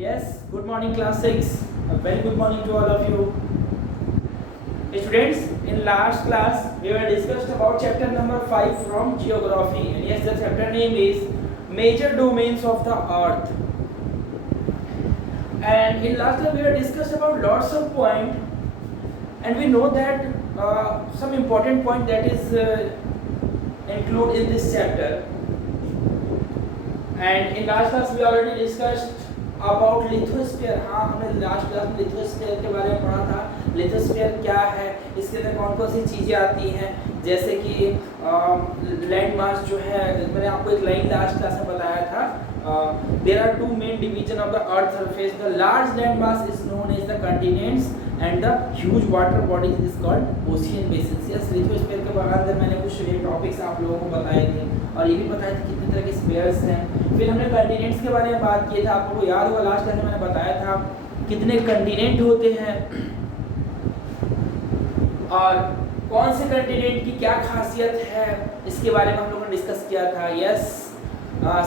Yes, good morning class 6. A very good morning to all of you. Students, in last class we were discussed about chapter number 5 from geography. And yes, the chapter name is Major Domains of the Earth. And in last class we were discussed about lots of points, and we know that some important point that is included in this chapter. And in last class we already discussed about lithosphere. हाँ, हमने last class में lithosphere के बारे में पढ़ा था. Lithosphere क्या है, इसके अंदर कौन कौन सी चीज़ें आती हैं, जैसे कि लैंड मास जो है. मैंने आपको एक लाइन लास्ट क्लास में बताया था. There are two main division of the earth surface. The large land mass is known as the continents and the huge water bodies is called ocean basins. Yes, lithosphere के अंदर मैंने कुछ topics आप लोगों को बताए थे और ये भी बताया था कितने तरह के स्फीयर्स हैं. फिर हमने कंटिनेंट्स के बारे में बात की था. आप लोगों को याद होगा लास्ट टाइम मैंने बताया था कितने कंटिनेंट होते हैं और कौन से कंटिनेंट की क्या खासियत है, इसके बारे में हम लोगों ने डिस्कस किया था. यस,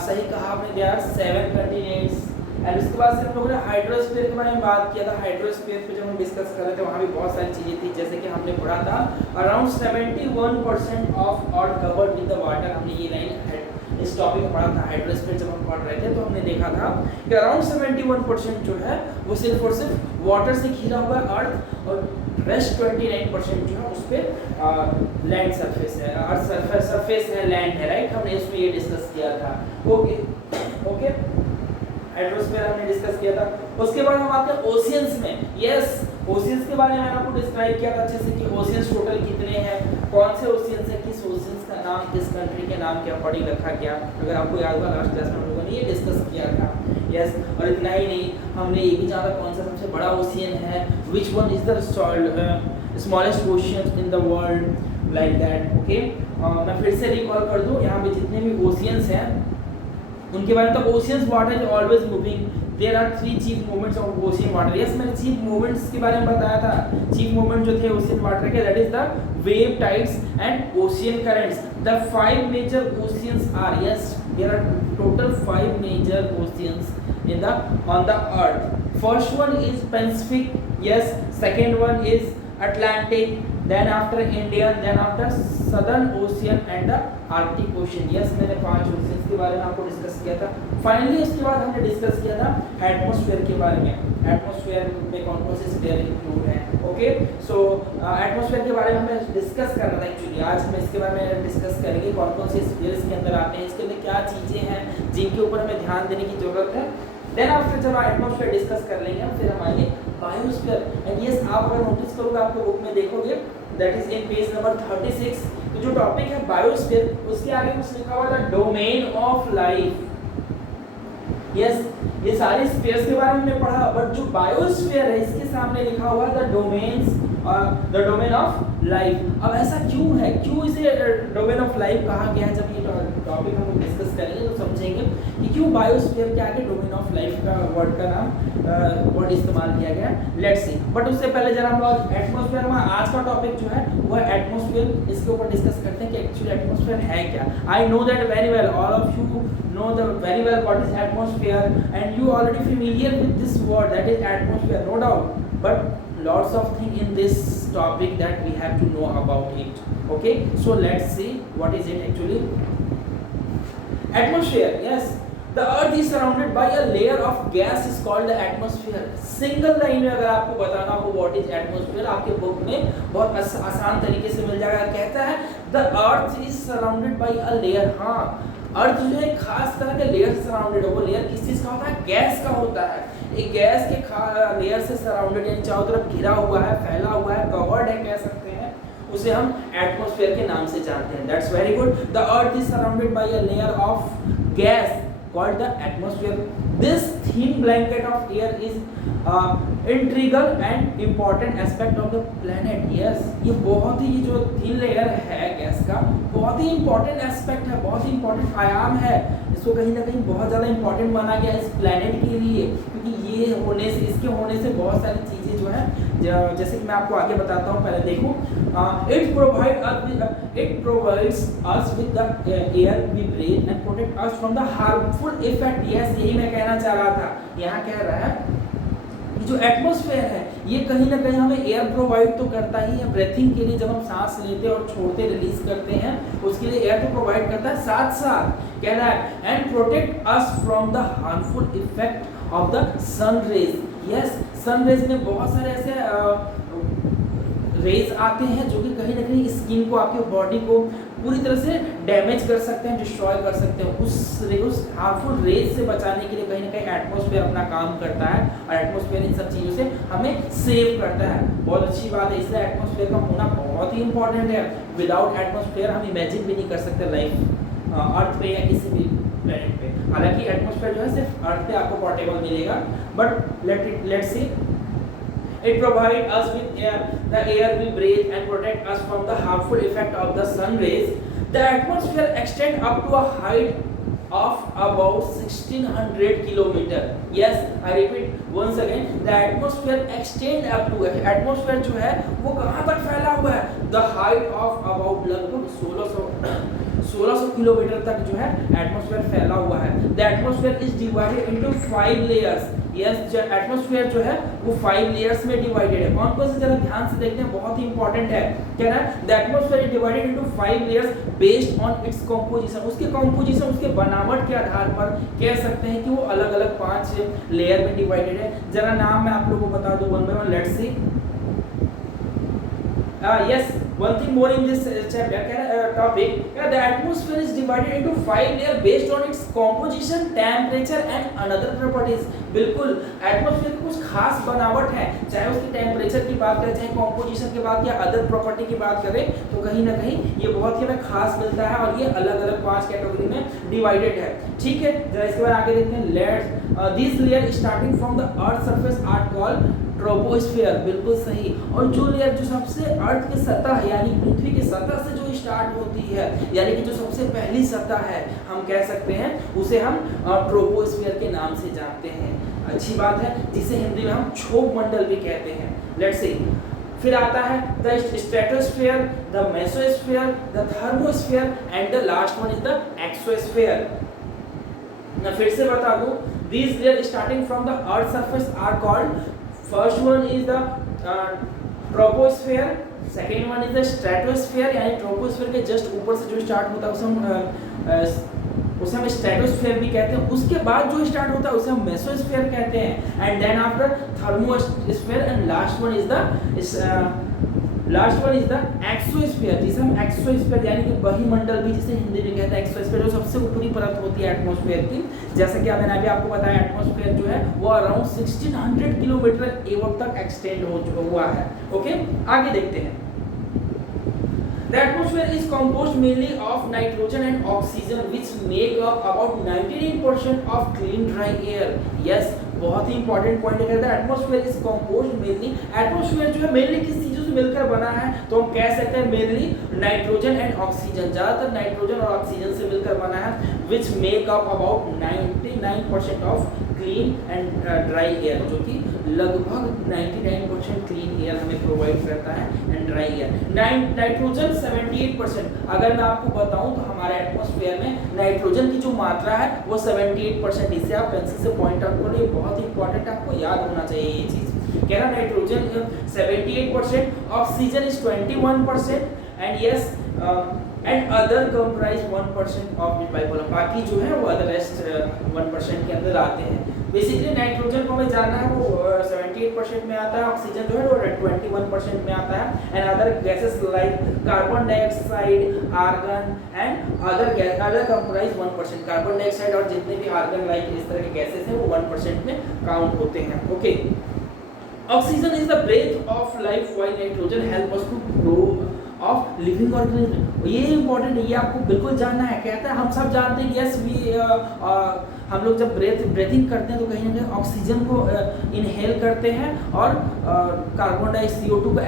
सही कहा आपने. There are 7 continents. एंड उसके बाद से हम लोगों ने हाइड्रोस्फीयर के बारे में बात किया था. हाइड्रोस्फीयर पे जब हम डिस्कस कर रहे थे वहाँ भी बहुत सारी चीज़ें थी, जैसे कि हमने पढ़ा था around 71% of earth covered with the water. हमने ये लाइन इस टॉपिक में पढ़ा था. हाइड्रोस्फीयर जब हम पढ़ रहे थे तो हमने देखा था कि अराउंड 71% जो है वो सिर्फ और सिर्फ वाटर से घिरा हुआ है अर्थ, और रेस्ट 29% जो है उस पर लैंड सरफेस है. अर्थ सरफेस है, लैंड है. राइट, हमने इसमें ये डिस्कस किया था. ओके ओके, हाइड्रोस्फीयर हमने डिस्कस किया था. उसके बाद हम आते हैं ओशियंस में. यस, ओशियंस के बारे में मैंने आपको डिस्क्राइब किया था अच्छे से कि ओशियंस टोटल कितने हैं, कौन से ओशियंस हैं, किस ओशियंस का नाम किस कंट्री के नाम के अकॉर्डिंग रखा गया. अगर आपको याद होगा लास्ट क्लास में हम लोगों ने ये डिस्कस किया था. यस, और इतना ही नहीं, हमने ये भी जाना कौन सा सबसे बड़ा ओशियन है, which one is the smallest ocean in the world, like that. Okay, मैं फिर से रिकॉल कर दूं, यहाँ पे जितने भी ओशियंस हैं उनके बारे में. तो oceans water is always moving. There are 3 chief movements of ocean water. Yes, मैंने चीफ मूवमेंट्स के बारे में बताया था. चीफ मूवमेंट जो थे ओशियन वाटर के, that is the wave, tides and ocean currents. The 5 major oceans are, yes, there are total 5 major oceans in the on the earth. First one is Pacific. Yes, second one is Atlantic, then after Indian, then after Southern Ocean and the Arctic Ocean. Yes, मैंने 5 oceans के बारे में आपको discuss किया था. Finally उसके बाद हमने डिस्कस किया था एटमॉस्फेयर के बारे में. एटमॉस्फेयर में कौन कौन से स्फीयर इंक्लूड हैं. ओके, सो एटमॉस्फेयर के बारे में हमें डिस्कस करना था. एक्चुअली आज हम इसके बारे में डिस्कस करेंगे कौन कौन से स्फीयर इसके अंदर आते हैं, इसके अंदर क्या चीज़ें हैं जिनके ऊपर हमें ध्यान देने की जरूरत है. देन आफ्टर जब एटमॉस्फेयर डिस्कस कर लेंगे फिर हम आएंगे बायोस्फीयर. एंड यस, आप अगर नोटिस करोगे आपके बुक में देखोगे that is in page number 36. तो जो टॉपिक है बायोस्फीयर, उसके आगे कुछ लिखा हुआ है डोमेन ऑफ लाइफ. यस, ये सारे स्पेयर्स के बारे में हमने पढ़ा, बट जो बायोस्फीयर है इसके सामने लिखा हुआ है द डोमेन ऑफ लाइफ. अब ऐसा क्यों है, क्यों इसे डोमेन ऑफ लाइफ कहा गया है? जब ये टॉपिक हम डिस्कस करेंगे तो समझेंगे कि क्यों बायोस्फीयर के आगे डोमेन ऑफ लाइफ का वर्ड का नाम वर्ड इस्तेमाल किया गया. Let's see. बट उससे पहले जरा हम लोग एटमॉस्फेयर में आज का टॉपिक जो है वो है एटमॉस्फेयर. इसके ऊपर डिस्कस करते हैं कि एक्चुअली एटमॉस्फेयर है क्या. I know that very well, all of you know the very well what is atmosphere, and you already familiar with this word, that is atmosphere, no doubt, but lots of thing in this topic that we have to know about it. Okay, so let's see what is it actually. Atmosphere. Yes, the earth is surrounded by a layer of gas is called the atmosphere. Single line में अगर आपको बताना हो what is atmosphere, आपके book में बहुत आसान तरीके से मिल जाएगा. कहता है the earth is surrounded by a layer. हाँ, अर्थ जो है खास तरह के लेयर से सराउंडेड है. वो लेयर किस चीज का होता है? गैस का होता है. एक गैस के लेयर से सराउंडेड, यानी चारों तरफ घिरा हुआ है, फैला हुआ है, कवर्ड है कह सकते हैं, उसे हम एटमॉस्फेयर के नाम से जानते हैं. That's very good. The earth is surrounded by a layer of gas called the atmosphere. This thin blanket of air is integral and important aspect of the planet. Yes, ये बहुत ही जो thin layer है gas का बहुत ही important aspect है, बहुत ही important आयाम है. इसको कहीं ना कहीं बहुत ज़्यादा important माना गया इस planet के लिए, क्योंकि ये वो होने से, इसके होने से बहुत सारी चीज़ें जो है, जैसे कि मैं आपको आगे बताता हूँ, पहले देखो, it provides us with the air we breathe and protect us from the harmful effect. Yes, यही मैं कहना चाह रहा था। यहाँ कह रहा है जो एटमॉस्फेयर है ये कहीं ना कहीं हमें एयर प्रोवाइड तो करता ही है, ब्रीथिंग के लिए जब हम सांस लेते और छोड़ते, रिलीज करते हैं, उसके लिए एयर तो प्रोवाइड करता है, साथ साथ कह रहा है and protect us from the harmful effect of the sun rays. Yes, sun rays में बहुत सारे ऐसे रेज आते हैं जो कि कहीं ना कहीं स्किन को, आपके बॉडी को पूरी तरह से डैमेज कर सकते हैं, डिस्ट्रॉय कर सकते हैं। उस हार्मफुल रेज से बचाने के लिए कहीं ना कहीं एटमॉस्फेयर अपना काम करता है, और एटमॉस्फेयर इन सब चीज़ों से हमें सेव करता है। बहुत अच्छी बात है, इसलिए एटमॉस्फेयर का होना बहुत ही इंपॉर्टेंट है। विदाउट एटमॉस्फेयर हम इमेजिन भी नहीं कर सकते लाइफ अर्थ पे या किसी भी प्लेनेट पे। हालांकि एटमॉस्फेयर जो है सिर्फ अर्थ पे आपको पोर्टेबल मिलेगा, but let's see, it provides us with air, the air we breathe and protect us from the harmful effect of the sun rays. The atmosphere extends up to a height of about 1600 kilometer. Yes, I repeat once again, the atmosphere extend up to, atmosphere जो है वो कहाँ तक फैला हुआ है, the height of about लगभग 1600 kilometre तक जो है एटमॉस्फेयर फैला हुआ है। The atmosphere is divided into 5 layers. Yes, atmosphere जो है वो 5 लेयर्स में डिवाइडेड है। कौन कौन से, जरा ध्यान से देखते हैं, बहुत ही इंपॉर्टेंट है। क्या है, the atmosphere is divided into 5 layers based on its composition. उसके कंपोजिशन, उसके बनावट के आधार पर कह सकते हैं कि वो अलग अलग 5 लेयर में डिवाइडेड है। जरा नाम मैं आप लोगों को बता दूं one by one, let's see. Yes, one thing more in this chapter topic, the atmosphere is divided into 5 layers based on its composition, temperature and another properties. बिल्कुल, एटमॉस्फेयर की कुछ खास बनावट है, चाहे उसकी टेम्परेचर की बात करें, चाहे कॉम्पोजिशन की बात या अदर प्रॉपर्टी की बात करें, तो कहीं ना कहीं ये बहुत ही हमें खास मिलता है, और ये अलग अलग 5 कैटेगरी में डिवाइडेड है। ठीक है, जरा इसके बाद आगे देखते हैं। Let's this layer starting from the earth surface are called troposphere. बिल्कुल सही। और जो लेयर जो सबसे अर्थ की सतह यानी पृथ्वी की सतह से जो स्टार्ट होती है, यानी कि जो सबसे पहली सतह है, हम कह सकते हैं उसे हम ट्रोपोस्फीयर के नाम से जानते हैं। अच्छी बात है, जिसे हिंदी में हम क्षोभ मंडल भी कहते हैं। लेट्स सी, फिर आता है the stratosphere, the mesosphere, the thermosphere and the last one is the exosphere. मैं फिर से बता दूं, these layers starting from the earth surface are called, first one is the troposphere, second one is the stratosphere, यानी troposphere के just ऊपर से जो स्टार्ट होता है उसे हम स्ट्रेटोस्फीयर भी कहते हैं। उसके बाद जो स्टार्ट होता है उसे हम मेसोस्फीयर कहते हैं। And then after thermosphere and last one is the exosphere, जिसे हम एक्सोस्फीयर यानी कि बहिमंडल भी जिसे हिंदी में कहते हैं। एक्सोस्फीयर जो सबसे ऊपरी परत होती है एटमॉस्फेयर की, जैसा कि मैंने अभी आपको बताया, एटमॉस्फेयर जो है वो अराउंड 1600 किलोमीटर एवं तक एक्सटेंड हुआ है। ओके, आगे देखते हैं। The atmosphere is composed mainly of nitrogen and oxygen, which make up about 99% of clean dry air. Yes, बहुत ही इंपॉर्टेंट पॉइंट है। Atmosphere is composed mainly, atmosphere जो है मेनली किस चीजों से मिलकर बना है, तो हम कह सकते हैं मेनली नाइट्रोजन एंड ऑक्सीजन, ज्यादातर नाइट्रोजन और ऑक्सीजन से मिलकर बना है, which make up about 99% of clean and dry air, जो कि लगभग 99% क्लीन एयर हमें प्रोवाइड करता है, एंड ड्राई एयर नाइट्रोजन 78%। अगर मैं आपको बताऊं तो हमारे एटमॉस्फेयर में नाइट्रोजन की जो मात्रा है वो 78%। इसे आप पेंसिल से पॉइंट आउट करो, ये बहुत ही इंपॉर्टेंट, आपको याद होना चाहिए ये चीज। कह रहा nitrogen 78%, oxygen is 21%, and yes and other comprise 1% of it bipolar. बाकी जो है वो अदर रेस्ट 1% के अंदर आते हैं। बेसिकली नाइट्रोजन को हमें जानना है, वो 78% में आता है, ऑक्सीजन जो है वो 21% में आता है, and other gases like carbon dioxide, argon and other comprise 1%। Carbon dioxide और जितने भी आर्गन लाइक इस तरह के गैसेस हैं वो 1% में काउंट होते हैं। Okay, oxygen is the breath of life while nitrogen help us to of living organism. ये इंपॉर्टेंट है, ये आपको बिल्कुल जानना है। कहता है हम सब जानते हैं यस वी हम लोग जब ब्रेथिंग करते हैं तो कहीं ना कहीं ऑक्सीजन को इनहेल करते हैं और कार्बन डाइऑक्साइड CO2 को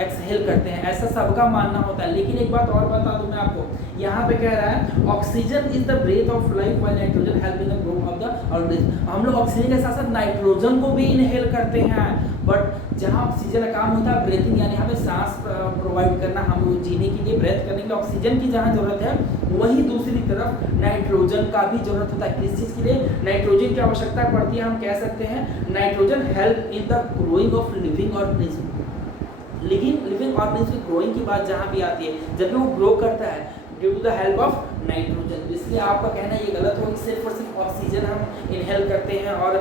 एक्सहेल करते हैं, ऐसा सबका मानना होता है। लेकिन एक बात और बता दूं मैं आपको, यहाँ पे कह रहा है oxygen is the breath of life while nitrogen help in the growth of the organism. हम लोग ऑक्सीजन के साथ साथ नाइट्रोजन को भी इनहेल करते हैं, बट जहाँ ऑक्सीजन का काम होता है ब्रीथिंग, यानी हमें सांस प्रोवाइड करना, हम जीने के लिए ब्रेथ करने के लिए ऑक्सीजन की जहाँ जरूरत है, वहीं दूसरी तरफ नाइट्रोजन का भी जरूरत होता है। किस चीज़ के लिए नाइट्रोजन की आवश्यकता पड़ती है? हम कह सकते हैं nitrogen help in the growing of living organism. Living organism की ग्रोइंग की बात जहाँ भी आती है, जब भी वो ग्रो करता है due to the help of nitrogen. इसलिए आपका कहना ये गलत हो कि सिर्फ और सिर्फ ऑक्सीजन हम इनहेल करते हैं और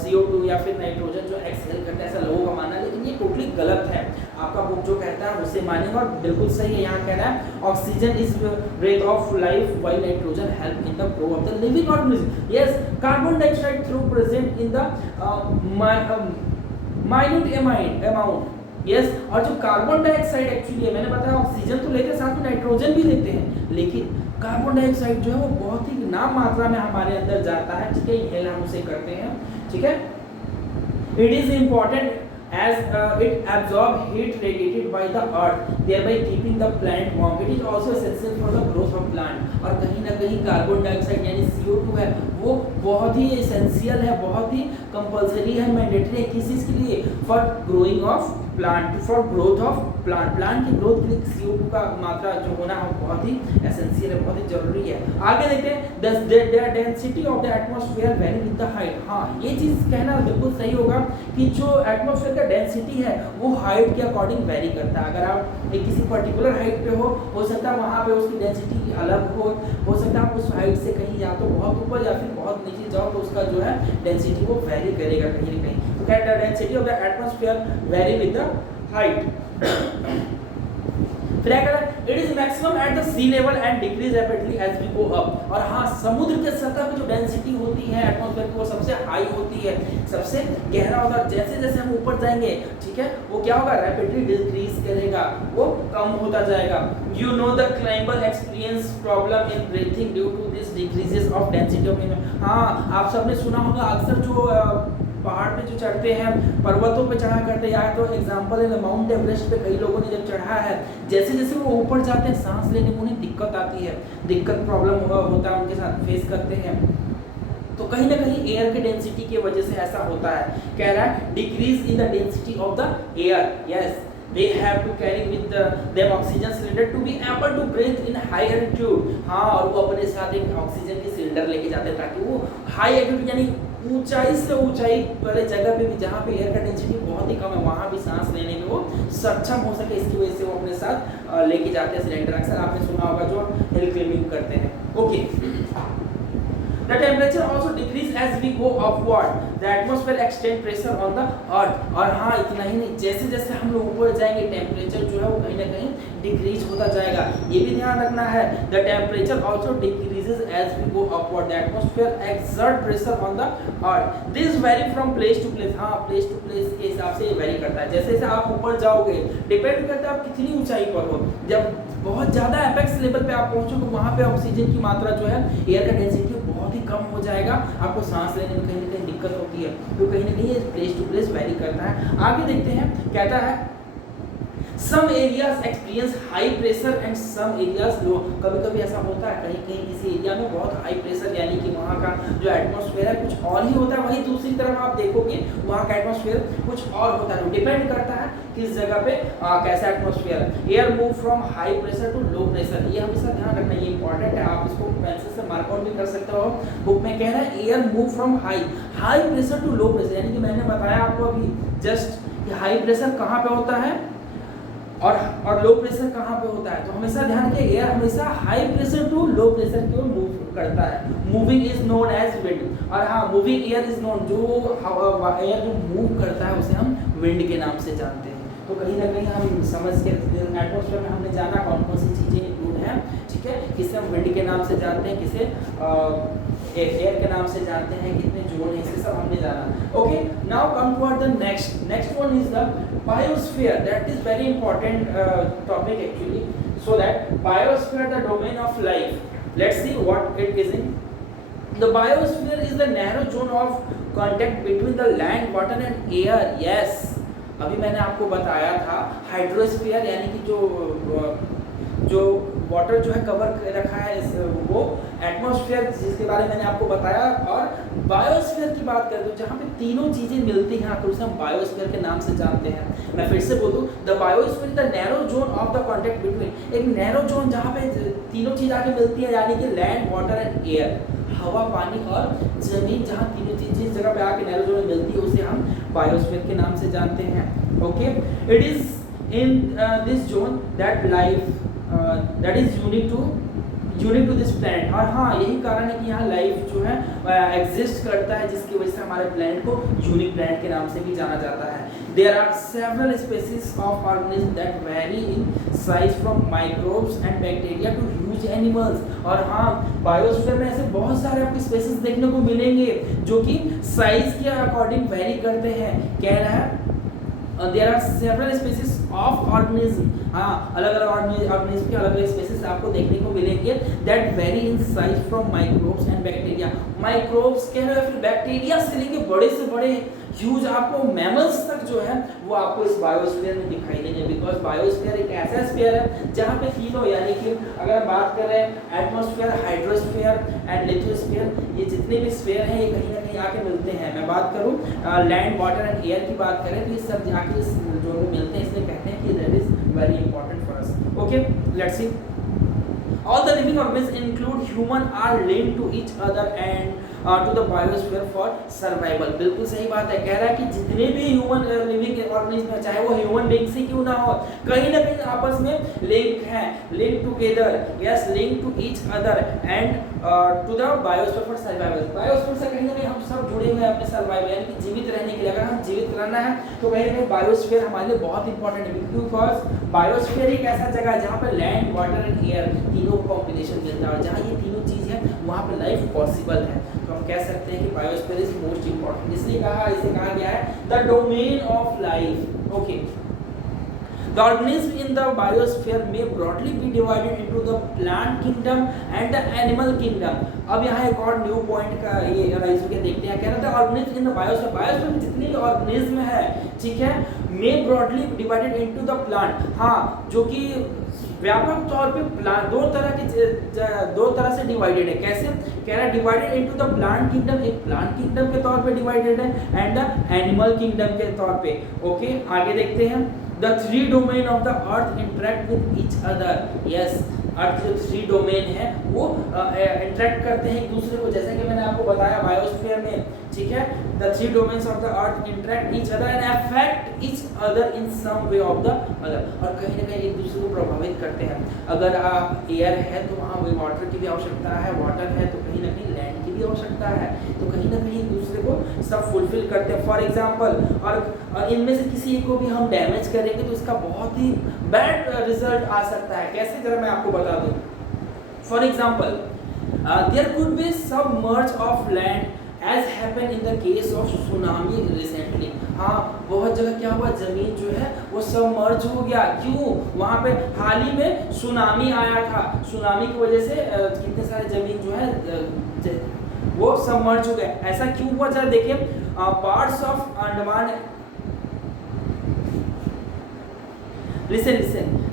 CO2 या फिर नाइट्रोजन जो एक्सहेल करते हैं, ऐसा लोगों का मानना है, लेकिन ये टोटली गलत है। आपका बुक जो कहता है उसे मानेंगे और बिल्कुल सही है। यहाँ कह रहा है oxygen is breath of life while nitrogen help in the growth of the living organism. Yes, carbon dioxide through present in the minute amount. Yes, और जो कार्बन डाइऑक्साइड एक्चुअली है, मैंने बताया ऑक्सीजन तो लेते हैं, साथ में नाइट्रोजन भी लेते हैं, लेकिन कार्बन डाइऑक्साइड जो है वो बहुत ही नाम मात्रा में हमारे अंदर जाता है, ठीक है, इनहेल हम उसे करते हैं, ठीक है। It is important as it absorb heat radiated by the earth, thereby keeping the plant warm. It is also essential for the growth of plant। और कहीं ना कहीं कार्बन डाइऑक्साइड यानी CO2 है वो बहुत ही एसेंशियल है, बहुत ही कंपलसरी है, मैंडेटरी है। किस चीज़ के लिए? For growing of plant, for growth of plant. Plant की ग्रोथ के लिए CO2 का मात्रा जो होना है बहुत ही एसेंशियल है, बहुत ही जरूरी है। आगे देखते हैं the density of the atmosphere vary with the height. हाँ, ये चीज़ कहना बिल्कुल सही होगा कि जो एटमॉस्फेयर का डेंसिटी है वो हाइट के अकॉर्डिंग वेरी करता है। अगर आप एक किसी पर्टिकुलर हाइट पे हो सकता है वहाँ पे उसकी डेंसिटी अलग हो सकता है आप उस हाइट से कहीं या तो बहुत ऊपर या फिर बहुत नीचे जाओ तो उसका जो है डेंसिटी वो वेरी करेगा कहीं ना कहीं। तो क्या density of the atmosphere vary with the height. फिर क्या करें? It is maximum at the sea level and decrease rapidly as we go up. और हाँ, समुद्र के सतह पे जो डेंसिटी होती है एटमॉस्फेयर की वो सबसे हाई होती है, सबसे गहरा होता है। जैसे जैसे हम ऊपर जाएंगे, ठीक है, वो क्या होगा? रैपिडली डिक्रीज करेगा, वो कम होता जाएगा। You know the climber experience problem in breathing due to this decreases of density of. हाँ, आप सबने सुना होगा अक्सर जो पहाड़ पे जो चढ़ते हैं, पर्वतों पे चढ़ा करते हैं, या तो एग्जांपल है माउंट एवरेस्ट पे कई लोगों ने जब चढ़ा है, जैसे जैसे वो ऊपर जाते हैं सांस लेने में उन्हें दिक्कत आती है, दिक्कत प्रॉब्लम होता है उनके साथ फेस करते हैं। तो कहीं ना कहीं एयर के डेंसिटी की वजह से ऐसा होता है। कह रहा है decrease in the density of the air. Yes, they have to carry with them oxygen cylinder to be able to breathe in high altitude। हाँ, और वो अपने साथ एक ऑक्सीजन की सिलेंडर लेके जाते हैं ताकि वो हाई एल्टीट्यूड यानी ऊंचाई से ऊंचाई वाले जगह पे भी जहाँ पे एयर का डेंसिटी बहुत ही कम है वहाँ भी सांस लेने में वो सक्षम हो सके, इसकी वजह से वो अपने साथ लेके जाते हैं सिलेंडर। अक्सर आपने सुना होगा जो हिल क्लाइंबिंग करते हैं। Okay, the temperature also decrease as we go upward, the atmosphere extend pressure on the earth। और हाँ, इतना ही नहीं, जैसे जैसे हम लोग ऊपर जाएंगे टेम्परेचर जो है वो कहीं ना कहीं डिक्रीज होता जाएगा, ये भी ध्यान रखना है। the temperature also decreases as we go upward, the atmosphere exert pressure on the earth, this vary from place to place। हाँ, प्लेस टू प्लेस के हिसाब से ये वेरी करता है। जैसे जैसे आप ऊपर जाओगे डिपेंड करता है आप कितनी ऊंचाई पर हो। जब बहुत ज़्यादा एपेक्स लेवल पे आप पहुँचोगे वहाँ पे ऑक्सीजन की मात्रा जो है एयर का डेंसिटी बहुत ही कम हो जाएगा, आपको सांस लेने में कहीं ना कहीं दिक्कत होती है। तो कहीं ना कहीं ये प्लेस टू प्लेस वेरी करता है। आगे देखते हैं, कहता है some areas experience high pressure and some areas low। कभी कभी ऐसा होता है कहीं कहीं किसी एरिया में बहुत हाई प्रेशर यानी कि वहाँ का जो एटमॉस्फेयर है कुछ और ही होता है, वहीं दूसरी तरफ आप देखोगे वहाँ का एटमॉस्फेयर कुछ और होता है। डिपेंड करता है किस जगह पे कैसा एटमॉस्फेयर है। Air move from high pressure to low pressure, ये हमेशा ध्यान रखना, ये इंपॉर्टेंट है। आप इसको पेंसिल से मार्क आउट भी कर सकते हो। बुक में कह रहा है air move from high pressure to low pressure, यानी कि मैंने बताया आपको अभी जस्ट कि हाई प्रेशर कहाँ पे होता है और लो प्रेशर कहाँ पे होता है। तो हमेशा ध्यान रखिए एयर हमेशा high pressure to low pressure की ओर मूव करता है। Moving is known as wind. और हाँ, मूविंग एयर इज नोन, जो एयर जो मूव करता है उसे हम विंड के नाम से जानते हैं। तो कहीं ना कहीं हम समझ के एटमॉस्फेयर में हमने जाना कौन कौन सी चीज़ें इंक्लूड हैं, ठीक है, किसे हम विंड के नाम से जानते हैं, किसे एयर के नाम से जानते हैं, कितने जोन है, इसे सब हमने जाना। Okay, now come toward the next one is the biosphere. That is very important topic actually, so that biosphere the domain of life. Let's see what it is in. The biosphere is the narrow zone of contact between the land, water and air. Yes, अभी मैंने आपको बताया था hydrosphere यानी कि जो water जो है कवर रखा है इस वो एटमॉस्फेयर जिसके बारे में मैंने आपको बताया, और बायोस्फीयर की बात करें तो जहाँ पे तीनों चीजें मिलती हैं तो उसे हम बायोस्फीयर के नाम से जानते हैं। मैं फिर से बोल दूं, the biosphere the narrow zone of the contact between, एक नैरो जोन जहाँ पे तीनों चीज आके मिलती है, यानी कि लैंड, वाटर एंड एयर, हवा, पानी और जमीन, जहाँ तीनों चीज जिस जगह पे आके नैरो जोन मिलती है उसे हम बायोस्फीयर के नाम से जानते हैं। Okay, it is in this zone that life that is unique to this planet. और हाँ, यही कारण है कि यहाँ लाइफ जो है एग्जिस्ट करता है, जिसकी वजह से हमारे प्लैनेट को यूनिक प्लैनेट के नाम से भी जाना जाता है। There are several species of organism that vary in size from microbes and bacteria to huge animals. और हाँ, बायोस्फीयर में ऐसे बहुत सारे आपको स्पीशीज देखने को मिलेंगे जो कि साइज के अकॉर्डिंग वेरी करते हैं। कह रहा है there are several species of organism, हाँ, अलग अलग ऑर्गेनिज्म के अलग अलग स्पीशीज आपको देखने को मिलेंगे that vary in size from microbes and bacteria. Microbes कह रहे हो फिर बैक्टीरिया से लेके बड़े से बड़े ह्यूज आपको मैमल्स तक जो है वो आपको इस बायोस्फीयर में दिखाई देंगे, बिकॉज बायोस्फीयर एक ऐसा स्फीयर है जहाँ पे तीनों, यानी कि अगर हम बात कर रहे हैं एटमॉस्फेयर, हाइड्रोस्फीयर एंड लिथोस्फीयर, ये जितने भी स्फीयर हैं ये कहीं ना कहीं आके मिलते हैं। मैं बात करूँ लैंड, वाटर एंड एयर की बात करें तो ये सब जाके इस जोन में मिलते हैं, इसलिए कहते हैं कि that is very important for us. Okay, let's see. All the living organisms include human are linked to each other and to the biosphere for survival। बिल्कुल सही बात है, कह रहा है कि जितने भी ह्यूमन लिविंग ऑर्गेनिज्म है, चाहे वो ह्यूमन बीइंग्स ही क्यों ना हो, कहीं ना कहीं आपस में लिंक है, link together, yes, link to each other and to the biosphere for survival. Biosphere से कहीं ना कहीं हम सब जुड़े हुए हैं अपने सर्वाइवल, यानी कि जीवित रहने के लिए। अगर हम जीवित रहना है तो कहीं ना कहीं बायोस्फीयर हमारे लिए बहुत इंपॉर्टेंट है, बिकॉज बायोस्फीयर एक ऐसा जगह है जहाँ पर लैंड, वाटर एंड एयर तीनों कॉम्बिनेशन मिलता है, और जहाँ ये तीनों चीज़ है वहाँ पर लाइफ पॉसिबल है। तो हम कह सकते हैं कि बायोस्फीयर इज मोस्ट इंपॉर्टेंट। इसलिए इसे कहा गया है the domain of life. Okay, the organism in the biosphere may broadly be divided into the plant kingdom and the animal kingdom। अब यहाँ एक और न्यू पॉइंट का ये राइज होकर देखते हैं, कह रहा था organism in the biosphere, biosphere में जितने भी ऑर्गेनिज्म है, ठीक है, may broadly divided into the plant, हाँ, जो कि व्यापक तौर पे प्लांट दो तरह से डिवाइडेड है। कैसे? कह रहा है divided into the plant kingdom, एक प्लांट किंगडम के तौर पे डिवाइडेड है एंड द एनिमल किंगडम के तौर पे। ओके, आगे देखते हैं। The three domain of the earth interact with each other। Yes, अर्थ जो थ्री डोमेन है वो इंटरेक्ट करते हैं एक दूसरे को, जैसे कि मैंने आपको बताया बायोस्फीयर में, ठीक है, the three domains of the earth interact each other and affect each other in some way of the other, और कहीं ना कहीं एक दूसरे को प्रभावित करते हैं। अगर एयर है तो वहाँ वही वाटर की भी आवश्यकता है, वाटर है तो कहीं ना कहीं लैंड की भी आवश्यकता है, तो कहीं ना कहीं एक दूसरे को सब फुलफिल करते हैं। फॉर एग्जाम्पल, और इनमें से किसी एक को भी हम डैमेज करेंगे तो इसका बहुत ही बैड रिजल्ट आ सकता है। कैसे, जरा मैं आपको बता दूं। For example, there could be submerge of land as happen in the case of tsunami recently. हाँ, बहुत जगह क्या हुआ, जमीन जो है वो सबमर्ज हो गया। क्यों? वहाँ पे हाल ही में सुनामी आया था, सुनामी की वजह से कितने सारे जमीन जो है वो सबमर्ज हो गए। ऐसा क्यों हुआ, जरा देखिए, parts of Andaman, listen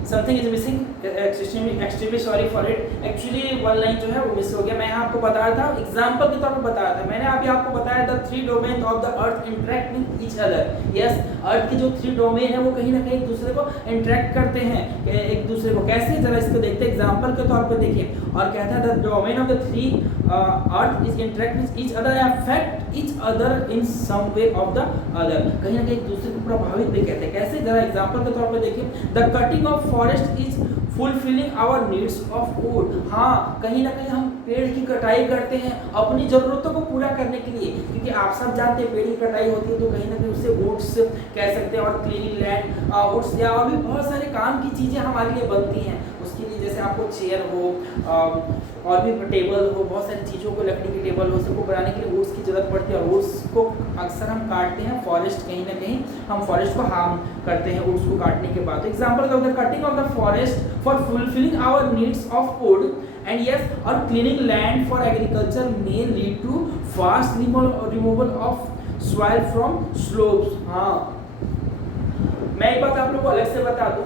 something is missing, extremely sorry for it। actually one line जो है वो मिस हो गया। मैं आपको बता रहा था, एग्जांपल के तौर पे बताया था मैंने, अभी आपको बताया था three domain of the earth interact with each other. Yes, earth की जो थ्री डोमेन है वो कहीं ना कहीं एक दूसरे को इंटरेक्ट करते हैं, एक दूसरे को कैसे, जरा इसको देखते हैं एग्जांपल के तौर पे देखिए। और कहता है the domain of the three earth is interact with each other affect each other in some way of the other, कहीं ना कहीं एक दूसरे को प्रभावित भी कहते हैं। कैसे, जरा एग्जांपल के तौर पे देखिए। The cutting of forest is fulfilling our needs of food. हाँ, कहीं ना कहीं हम पेड़ की कटाई करते हैं अपनी ज़रूरतों को पूरा करने के लिए, क्योंकि आप सब जानते हैं पेड़ की कटाई होती है तो कहीं ना कहीं उससे वुड्स कह सकते हैं, और क्लीनिंग लैंड वुड्स या और भी बहुत सारे काम की चीज़ें हमारे लिए बनती हैं। उसके लिए जैसे आपको चेयर हो, और भी टेबल हो, बहुत सारी चीज़ों को, लकड़ी की टेबल हो, सबको बनाने के लिए वुड्स की ज़रूरत पड़ती है और वुड्स को अक्सर हम काटते हैं। फॉरेस्ट कहीं ना कहीं हम फॉरेस्ट को हार्म करते हैं वुड्स को काटने के बाद। Example of the cutting of the forest for fulfilling our needs of food and yes और cleaning land for agriculture may lead to fast removal of soil from slopes. हाँ, मैं एक बात आप लोग को अलग से बता दूं,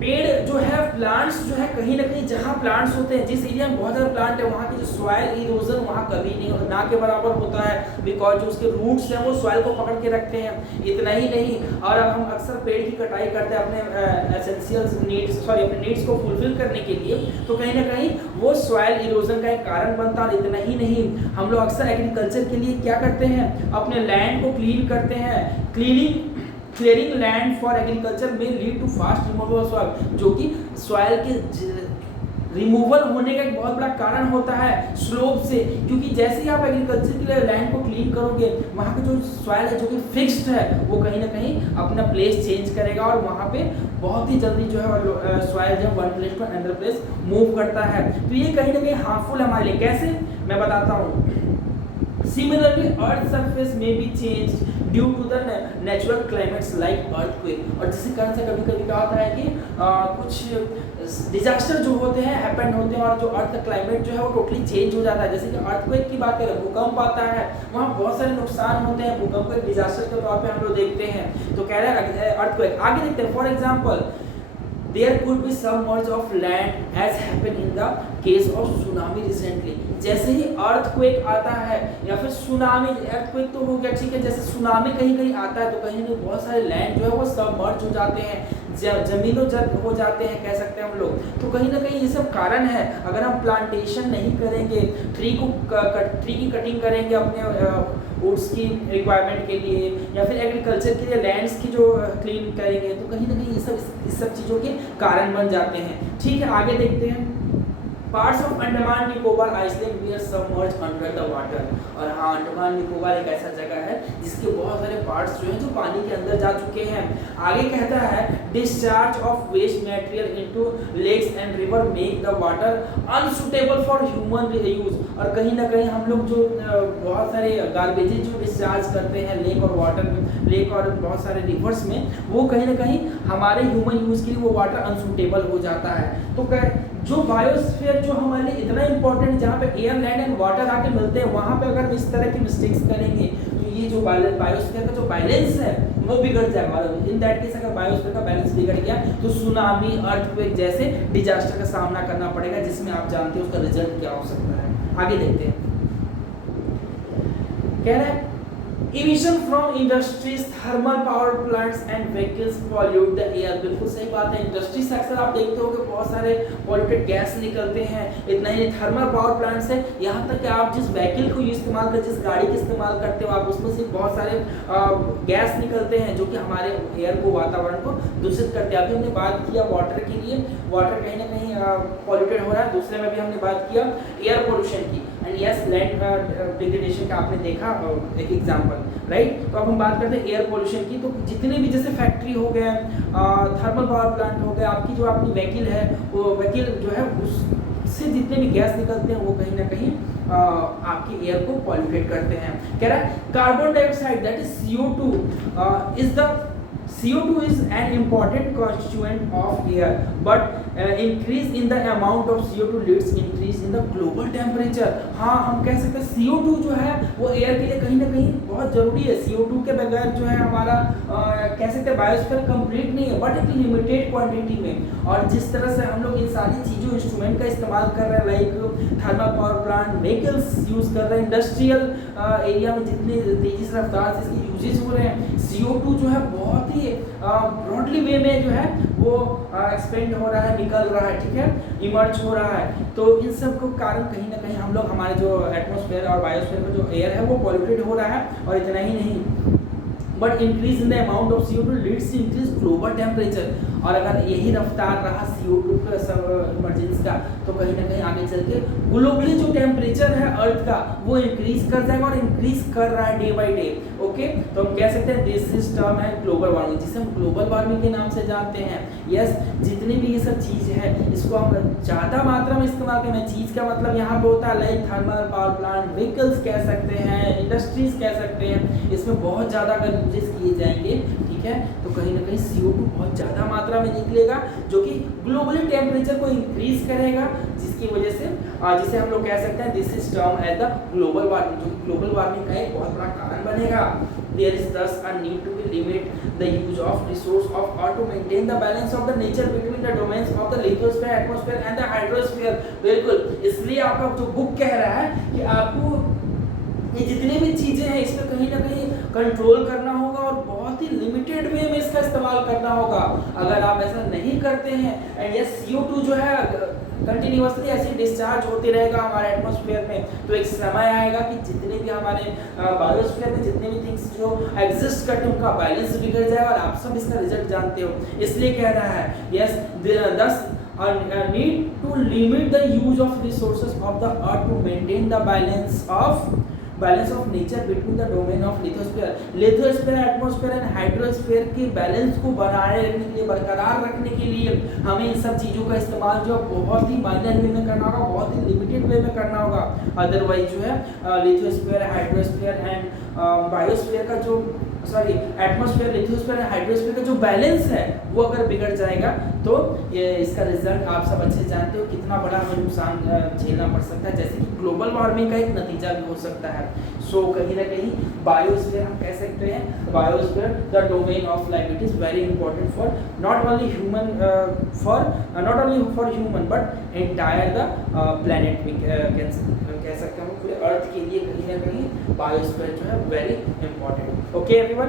पेड़ जो है, प्लांट्स जो है, कहीं ना कहीं जहाँ प्लांट्स होते हैं, जिस एरिया में बहुत ज़्यादा प्लांट है, वहाँ की जो सॉइल इरोजन वहाँ कभी नहीं ना के बराबर होता है, बिकॉज जो उसके रूट्स हैं वो सॉइल को पकड़ के रखते हैं। इतना ही नहीं, और अब हम अक्सर पेड़ की कटाई करते हैं अपने एसेंशियल नीड्स, सॉरी अपने नीड्स को फुलफिल करने के लिए, तो कहीं ना कहीं वो सॉइल इरोजन का एक कारण बनता है। इतना ही नहीं, हम लोग अक्सर एग्रीकल्चर के लिए क्या करते हैं, अपने लैंड को क्लीन करते हैं। क्लियरिंग लैंड फॉर एग्रीकल्चर में lead to fast removal of soil, जो कि सॉइल के रिमूवल होने का एक बहुत बड़ा कारण होता है स्लोप से, क्योंकि जैसे ही आप एग्रीकल्चर के लिए लैंड को क्लीन करोगे, वहाँ का जो सॉइल है जो कि फिक्स्ड है, वो कहीं ना कहीं अपना प्लेस चेंज करेगा और वहाँ पे बहुत ही जल्दी जो है सॉइल जो one place to another place move करता है। तो ये कहीं ना कहीं हार्मफुल है हमारे लिए। कैसे, मैं बताता हूँ। Similarly, Earth surface may be changed due to the natural climates like earthquake। और जिसके कारण से कभी-कभी क्या होता है कि कुछ डिजास्टर जो होते हैं हैपन होते हैं और जो अर्थ का क्लाइमेट जो है वो टोटली चेंज हो जाता है। जैसे कि अर्थक्वेक की बात करें, भूकंप आता है, वहाँ बहुत सारे नुकसान होते हैं, भूकंप को डिजास्टर के तौर पे हम लोग देखते हैं। तो कह रहे हैं अर्थक्वेक। आगे देखते हैं, for example there could be submerge of land as happened in the case of tsunami recently। जैसे ही अर्थक्वेक आता है या फिर सुनामी, अर्थक्वेक तो हो गया ठीक है, जैसे सुनामी कहीं कहीं आता है तो कहीं ना बहुत सारे लैंड जो है वो सबमर्ज हो जाते हैं, जमीनों जद हो जाते हैं, कह सकते हैं हम लोग। तो कहीं ना कहीं ये सब कारण है। अगर हम प्लांटेशन नहीं करेंगे, ट्री की कटिंग करेंगे अपने वुड्स की रिक्वायरमेंट के लिए या फिर एग्रीकल्चर के लिए लैंड्स की जो क्लीन करेंगे, तो कहीं ना कहीं ये सब चीज़ों के कारण बन जाते हैं। ठीक है, आगे देखते हैं। Parts of Andaman Nicobar island we are submerge under the water. और हाँ, अंडमान निकोबार एक ऐसा जगह है जिसके बहुत सारे पार्ट्स जो हैं जो पानी के अंदर जा चुके हैं। आगे कहता है discharge of waste material into lakes and river make the water unsuitable for human use. और कहीं ना कहीं हम लोग जो बहुत सारे गार्बेजेज जो डिस्चार्ज करते हैं लेक और वाटर में, लेक और बहुत सारे रिवर्स में, वो कहीं ना कहीं हमारे ह्यूमन यूज के लिए वो वाटर अनसुटेबल हो जाता है। तो जो बायोस्फीयर जो हमारे लिए इतना इंपॉर्टेंट है, जहाँ पे एयर लैंड एंड वाटर आके मिलते हैं, वहाँ पे अगर हम इस तरह की मिस्टेक्स करेंगे तो ये जो बायोस्फीयर का जो बैलेंस है वो बिगड़ जाएगा। इन दैट केस अगर बायोस्फीयर का बैलेंस बिगड़ गया तो सुनामी, अर्थक्वेक जैसे डिजास्टर का सामना करना पड़ेगा, जिसमें आप जानते हैं उसका रिजल्ट क्या हो सकता है। आगे देखते हैं, कह रहा है emission from industries, thermal power plants and vehicles pollute the air. बिल्कुल सही बात है। इंडस्ट्री से अक्सर आप देखते हो कि बहुत सारे पॉल्यूटेड गैस निकलते हैं। इतना ही थर्मल पावर प्लांट्स है, यहाँ तक कि आप जिस व्हीकल को इस्तेमाल कर, जिस गाड़ी का इस्तेमाल करते हो आप, उसमें से बहुत सारे गैस निकलते हैं जो कि हमारे एयर को, वातावरण को दूषित करते हैं। अभी हमने बात किया वाटर के लिए, वाटर कहीं ना कहीं पॉल्यूटेड हो रहा है। दूसरे में भी हमने बात किया एयर पोल्यूशन की, एंड यस लैंड डिग्रेडेशन का आपने देखा एक एग्जांपल, राइट। तो अब हम बात करते हैं एयर पोल्यूशन की। तो जितने भी जैसे फैक्ट्री हो गए, थर्मल पावर प्लांट हो गए, आपकी जो अपनी व्हीकल है, वो व्हीकल जो है उससे जितने भी गैस निकलते हैं वो कहीं ना कहीं आपकी एयर को पॉल्यूटेड करते हैं। कह रहा है carbon dioxide that is CO2 is the CO2 is an important constituent of air, but increase in the amount of CO2 leads increase in the global temperature। हाँ, हम कह सकते हैं CO2 जो है वो एयर के लिए कहीं ना कहीं बहुत जरूरी है। CO2 के बगैर जो है हमारा कह सकते हैं बायोस्फीयर कंप्लीट नहीं है, बट एक लिमिटेड क्वांटिटी में। और जिस तरह से हम लोग इन सारी चीज़ों, इंस्ट्रूमेंट का इस्तेमाल कर रहे हैं, like thermal power plant, vehicles use कर रहे हैं, इंडस्ट्रियल एरिया में जितनी तेजी से रफ्तार से इसके यूजेज हो रहे हैं, CO2 जो है बहुत ही ब्रॉडली वे में जो है वो एक्सपेंड हो रहा है, निकल रहा है, ठीक है, इमर्ज हो रहा है। तो इन सब को कारण कहीं ना कहीं हम लोग, हमारे जो एटमॉस्फेयर और बायोस्फीयर का जो एयर है वो पॉल्यूटेड हो रहा है। और इतना ही नहीं, but increase in the amount of CO2 leads to increase global temperature. और अगर यही रफ्तार रहा CO2 का इमरजेंसी का तो कहीं ना कहीं आगे चल के ग्लोबली जो टेम्परेचर है अर्थ का वो इंक्रीज कर जाएगा और इंक्रीज कर रहा है डे बाय डे। ओके, तो हम कह सकते हैं दिस इज टर्म है ग्लोबल वार्मिंग, जिसे हम ग्लोबल वार्मिंग के नाम से जानते हैं। यस, जितनी भी ये सब चीज़ है इसको हम ज़्यादा मात्रा में इस्तेमाल करते हैं। चीज़ का मतलब यहाँ पे होता है like thermal power plant, vehicles कह सकते हैं, इंडस्ट्रीज कह सकते हैं। इसमें बहुत ज़्यादा अगर यूजेस किए जाएंगे, ठीक है, तो कहीं ना कहीं CO2 बहुत ज़्यादा मात्रा में निकलेगा जो कि ग्लोबली टेम्परेचर को इंक्रीज करेगा, जिसकी वजह से जिसे हम लोग कह सकते हैं this is term as the global warming, जो कि ग्लोबल वार्मिंग का एक बहुत बड़ा कारण बनेगा। There is thus a need to be limit the use of resource of Earth to maintain the balance of the nature between the domains of the lithosphere, atmosphere and the hydrosphere। बिल्कुल, इसलिए आपका जो book कह रहा है कि आपको ये जितनी भी चीज़ें हैं इसमें कहीं ना कहीं कंट्रोल करना होगा और बहुत ही लिमिटेड वे में इसका इस्तेमाल करना होगा। अगर आप ऐसा नहीं करते हैं एंड ये CO2 जो है कंटिन्यूअसली ऐसे डिस्चार्ज होते रहेगा हमारे एटमॉस्फेयर में, तो एक समय आएगा कि जितने भी हमारे बायोस्फीयर में जितने भी थिंग्स जो एग्जिस्ट करते हैं उनका बैलेंस बिगड़ जाएगा और आप सब इसका रिजल्ट जानते हो। इसलिए कह रहा है यस दस need to limit the use of resources of the earth to maintain the balance of nature between the domain of lithosphere, atmosphere and hydrosphere के बैलेंस को बनाए रखने के लिए, बरकरार रखने के लिए हमें इन सब चीज़ों का इस्तेमाल जो बहुत ही माइनर वे में करना होगा, बहुत ही लिमिटेड वे में करना होगा। अदरवाइज जो है लिथोस्फीयर, हाइड्रोस्फीयर एंड बायोस्फीयर का जो एटमॉस्फेयर, लिथोस्फीयर एंड हाइड्रोस्फीयर का जो बैलेंस है वो अगर बिगड़ जाएगा तो ये इसका रिजल्ट आप सब अच्छे से जानते हो कितना बड़ा हमें नुकसान झेलना पड़ सकता है, जैसे कि ग्लोबल वार्मिंग का एक नतीजा भी हो सकता है। सो कहीं ना कहीं बायोस्फीयर हम कह सकते हैं, biosphere the domain of life, it is very important for not only human but entire the planet, कह सकते हैं पूरे अर्थ के लिए कहीं ना कहीं बायोस्फीयर जो है वेरी इंपॉर्टेंट। Okay everyone.